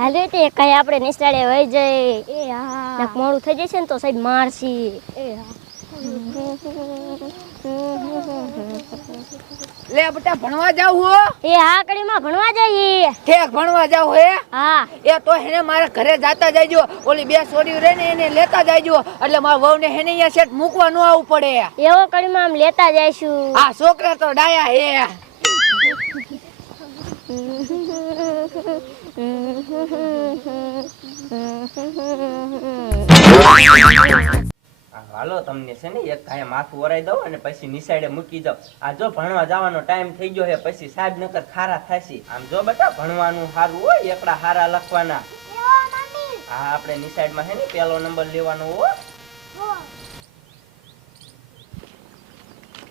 હાલે તે કઈ આપણે નિશાળે વહી જઈ. એ હા. મોડું થઈ જશે ને તો સાહેબ મારસી એ લે બેટા ભણવા જાવ હો. એ હા કડીમાં ભણવા જઈએ. ઠેક ભણવા જાવ હે? હા. એ તો હેને મારા ઘરે જાતા જાયજો. ઓલી બે છોરી રે ને એને લેતા જાયજો. એટલે મારા વહુ ને હેને અહીંયા સેટ મૂકવા ન આવવું પડે. એવો કડીમાં આમ લેતા જઈશું આ છોકરા તો ડાયા હે. હાલો તમને છે ને એક કાંઈ માથું ઓરાઈ દઉં અને પછી નિસાઈડે મૂકી જાઉં. આ જો ભણવા જવાનો ટાઈમ થઈ ગયો છે પછી સાહેબ નકર ખારા થશે. આમ જો બેટા ભણવાનું સારું હોય એકડા હારા લખવાના. હા આપણે નિસાઈડમાં છે ને પહેલો નંબર લેવાનો હો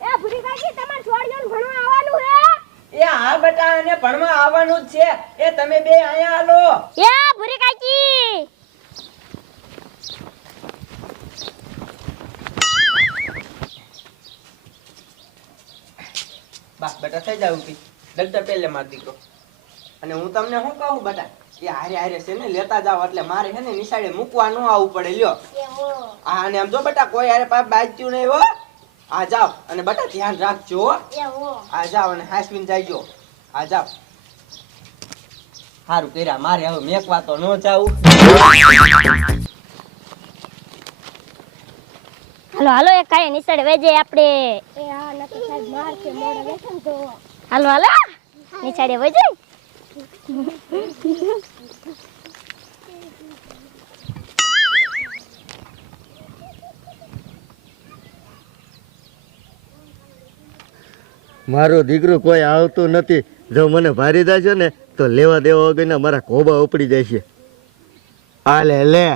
એ ભૂરી કાકી તમાર છોડીઓને ભણવા આવવાનું હે બેટા એને ભણવા આવવાનું જ છે. એ તમે બે અહીંયા હાલો. એ ભૂરી કાકી. બસ બેટા થઈ જાવ કે ડગતા પહેલે માર દીકરો. અને હું તમને શું કહું બેટા? એ હારે હારે છે ને લેતા જાવ એટલે મારે છે ને નિશાળે મૂકવા ન આવવું પડે લ્યો. હા. અને આમ જો બેટા કોઈ હારે પાપ બાજ્યું નહીં હો. આ જાવ અને બટા ધ્યાન રાખજો આ જાવ અને હાસવીને જાયજો આ જાવ. સારું કર્યા મારે હવે મેકવા તો ન જાવું હાલો હાલો એ કાય નિશાળે વેજે આપણે એ હા ન સાહેબ માર કે મોડા બેઠા તો. હાલો હાલો. નિસડે વહી મારો દીકરો કોઈ આવતું નથી. જો મને ભારી દેશો ને તો લેવા દેવા વગરના મારા કોબા ઉપડી જાય છે આ લે લે.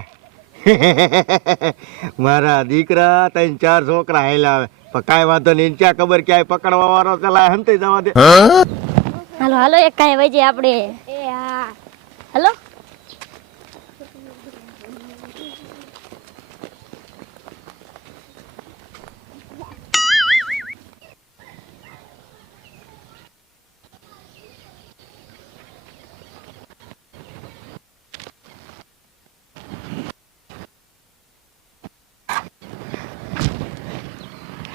મારા દીકરા ત્રણ ચાર છોકરા હેલા આવે. પણ કાંઈ વાંધો નહીં ક્યાં ખબર ક્યાંય પકડવા વાળો ચલા હંતે જવા દે. હાલો હાલો એક કાંઈ વજે આપણે. એ હા.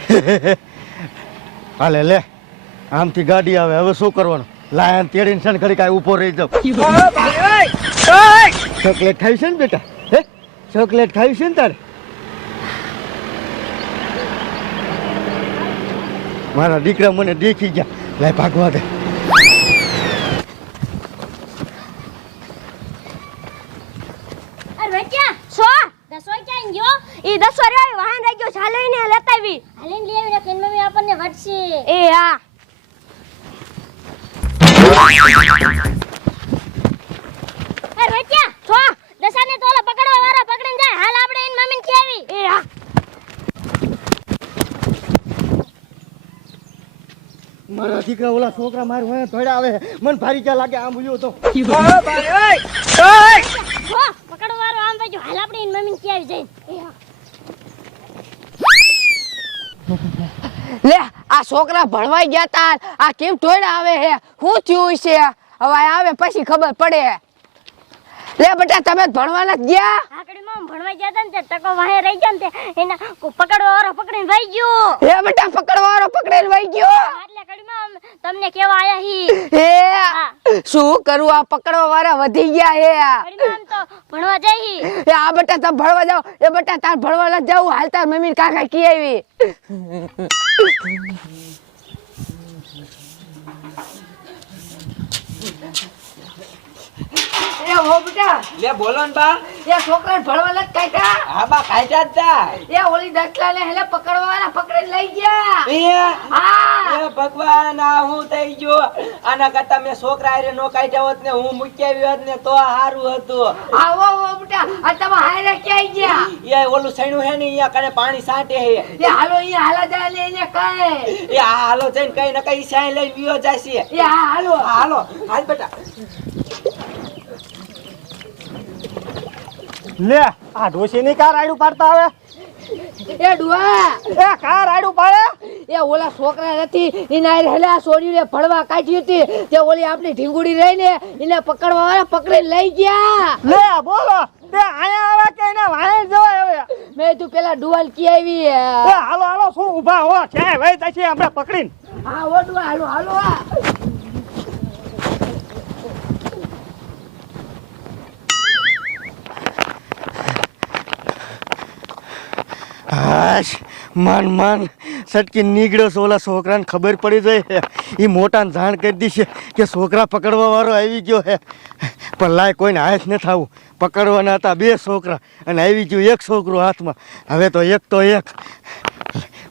હાલે લે. આમથી ગાડી આવે. હવે શું કરવાનું? લાયન તેડીને છે ને ઘડી કાંઈ ઊભો રહી જાવ. ચોકલેટ ખાવી છે ને બેટા? હે? ચોકલેટ ખાવી છે ને તારે? મારા દીકરા મને દેખી ગયા. લાય ભાગવા દે અરે બેટા સો દસો ક્યાં ગયો ઈ દસો રે વાહન રહી ગયો ચાલો ને લેતાવી હાલીને લઈ આવીને કેન મમ્મી આપણને વટશે એ હા અરે બેટા સો દસાને તો ઓલા પકડવા વાળા પકડીને જાય. હાલ આપણે એની મમ્મીને કેવી એ હા. મારા દીકરા ઓલા છોકરા મારું હોય ધોડા આવે મન ભારી ક્યાં લાગે આમ બોલ્યો તો. હો પકડવા વાળો આમ બાજુ. હાલ આપણે એની મમ્મીને કેવી જઈને. લે આ છોકરા ભણવાઈ ગયા તા. આ કેમ ટોયડા આવે હે? શું થયું છે હવે આવે પછી ખબર પડે. લે બેટા તમે ભણવાના જ ગયા? આકડીમાં ભણવા ગયા હતા ને તકો વાહે રહી ગયા ને એને પકડવા વાળો પકડીને વહી ગયો. લે બેટા પકડવાળો પકડેલ વઈ ગયો. એટલે કડીમાં માં તમને કેવા આયા હી? હે? શું કરું? આ પકડવા વાળા વધી ગયા હે આ. આમ તો ભણવા જઈ. એ આ બટા તમે ભણવા જાવ. એ બટા તાર ભણવા ન જાવ હાલ તાર મમ્મી કાકા કી આવી. હો બેટા. લે બોલો ને બા. એ છોકરાને ભણવા નથી કાઢ્યા હા બા કાઢ્યા જ તા એ ઓલી દસલા હેલે પકડવા પકડી લઈ ગયા. એ હા. એ ભગવાન આ હું થઈ ગયો. આના કરતા મેં છોકરા હારે નો કાઢ્યા હોત ને હું મૂકી આવ્યો હોત ને તો સારું હતું. આવો હો બેટા. આ તમે હારે ક્યાં ગયા? એ ઓલું સૈણું હે ને અહીંયા કને પાણી સાટે હે. એ હાલો અહીંયા હાલા જાય ને એને કહે એ હાલો જઈને કઈ ન કઈ સાઈ લઈ વિયો જાશે. એ હાલો. હાલો. હાલ બેટા. લે આ ડોશી ની કાર આડું પાડતા આવે. એ ડુઆ. એ કાર આડું પાડે? એ ઓલા છોકરા નથી એના હેલા છોડીને ભળવા કાઢી હતી. તે ઓલી આપણી ઢીંગુડી રહીને એને પકડવા વાળા પકડીને લઈ ગયા. લે બોલો તે આયા આવે કે એને વાહે જવાય હવે? મેં તું પેલા ડુવાલ કી આવી એ? હાલો હાલો શું ઊભા હો? ક્યાંય જાય છે આપણે પકડીને. હા ડુઆ હાલો હાલો આ. હાશ માન માન સટકી નીકળ્યો છે ઓલા છોકરાને ખબર પડી જાય એ મોટાને જાણ કરી દીશે કે છોકરા પકડવા વાળો આવી ગયો હે. પણ લાય કોઈને હાથ ન થવું. પકડવાના હતા બે છોકરા અને આવી ગયું એક છોકરો હાથમાં. હવે તો એક તો એક.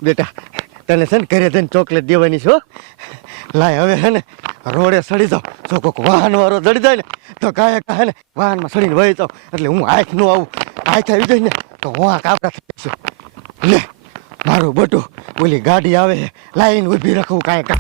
બેટા, તને છે ને ઘરે જઈને ચોકલેટ દેવાની છે લાય હવે છે ને રોડે સડી જાવ. જો કોઈક વાહન વાળો દડી જાય ને, તો કાંઈ કાંઈ ને વાહનમાં સડીને વહી જાવ. એટલે હું હાથનું આવું. આંખ આવી જાય ને, તો હું આ કાપડા થઈ જશે લે મારું બટુ ઓલી ગાડી આવે લાઈન ઊભી રાખવું કાંઈ કા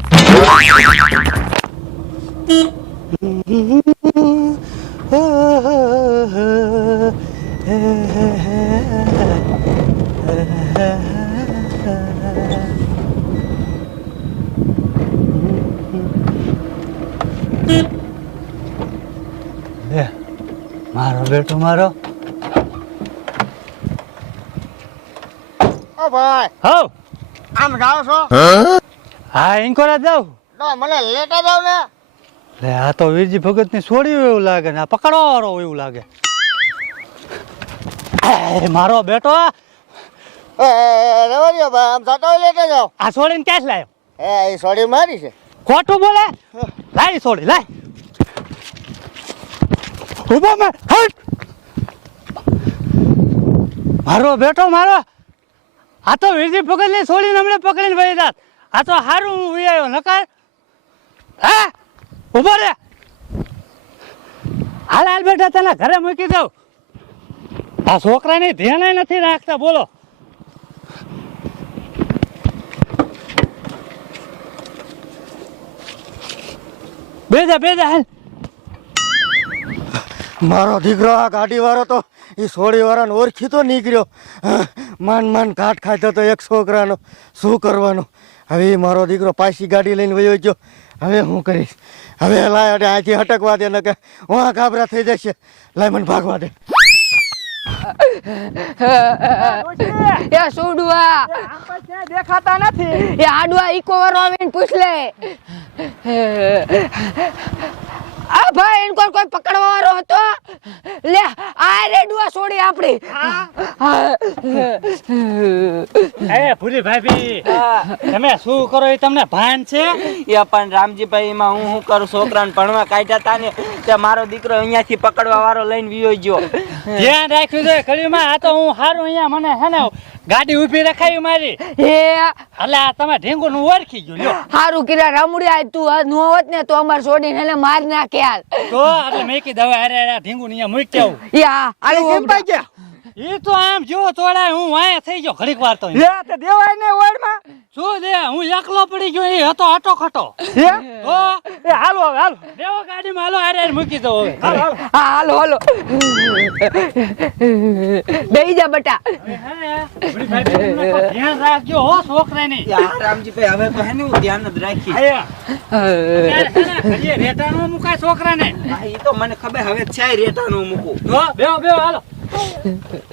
મારો બેટો મારો. ઓ ભાઈ. હવ આમ જાઓ છો? હા? ઇન્કોરા જાવ તો મને લેટા જાવ ને. લે આ તો વીરજી ભગતની છોડી એવું લાગે ને આ પકડવા વાળો એવું લાગે. એ મારો બેટો આ. ભાઈ આમ જાતા હોય લેતા જાઓ છોડીને ક્યાં લાયો? એ એ સોડી મારી છે. ખોટું બોલે? લાય છોડી લાઈ ઊભો મે હટ. મારો બેટો મારો. આ તો વીરજી પકડી ને છોડીને હમણાં પકડીને ભાઈ જાત. આ તો સારું હું આવ્યો નકાર? હે? ઊભો રે. હાલ હાલ બેટા, તને ઘરે મૂકી દઉં. આ છોકરાને ધ્યાન નથી રાખતા, બોલો. બેજા બેજા, હાલ. મારો દીકરો આ ગાડી વાળો તો એ સોળી વાળાને ઓળખી તો નીકળ્યો. માન માન ઘાટ ખાધો તો એક છોકરાનો. શું કરવાનું? હવે મારો દીકરો પાછી ગાડી લઈને વયો ગયો. હવે હું કરીશ? હવે લાય અડે અહીંથી હટકવા દે ને કે હું ગાબરા થઈ જશે. લાય મને ભાગવા દે. એ સોડવા દેખાતા નથી એ આડવા ઈકો વાળો આવીને પૂછ લે. આ ભાઈ એને કોઈ કોઈ પકડવા વાળો હતો? લે આ રેડવા છોડી આપણી. એ ભૂલી ભાભી તમે શું કરો એ તમને ભાન છે? એ પણ રામજીભાઈ એમાં હું શું કરું? છોકરાને ભણવા કાઢ્યા હતા ને તે મારો દીકરો અહીંયાથી પકડવા વાળો લઈને વિયો ગયો. ધ્યાન રાખ્યું છે કડીમાં આ તો હું સારું અહીંયા મને હે ને ગાડી ઊભી રખાવી મારી. હે? એટલે તમે ઢેંગુ નું ઓળખી ગયું લ્યો. હારું કિરા રામુડિયા તું આ નો હોત ને તો અમાર છોડીને એને માર નાખે હાલ. તો એટલે મેકી દવા અરે અરે ઢીંગુ ને અહીંયા મૂકી આવું. યા આલું ઓબડા. એ તો આમ જો તોડાય હું વાયા થઈ ગયો ઘડીક વાર તો લે તે દેવાય ને ઓડમાં શું દે હું એકલો પડી ગયો એ હતો આટો ખટો. હે? ઓ એ હાલો હવે હાલો. દેવો ગાડીમાં હાલો અરે અરે મૂકી દો હવે. હાલો હાલો. હા હાલો હાલો. બેહી જા બટા. ને, ધ્યાન રાખજો હો છોકરા ને યાર રામજી ભાઈ હવે તો હે ને હું ધ્યાન જ રાખી ને, રેટા નો મુકાય છોકરા ને ઈ તો મને ખબર હવે છે રેટાનું મૂકું. તો બેહો બેહો હાલો. って。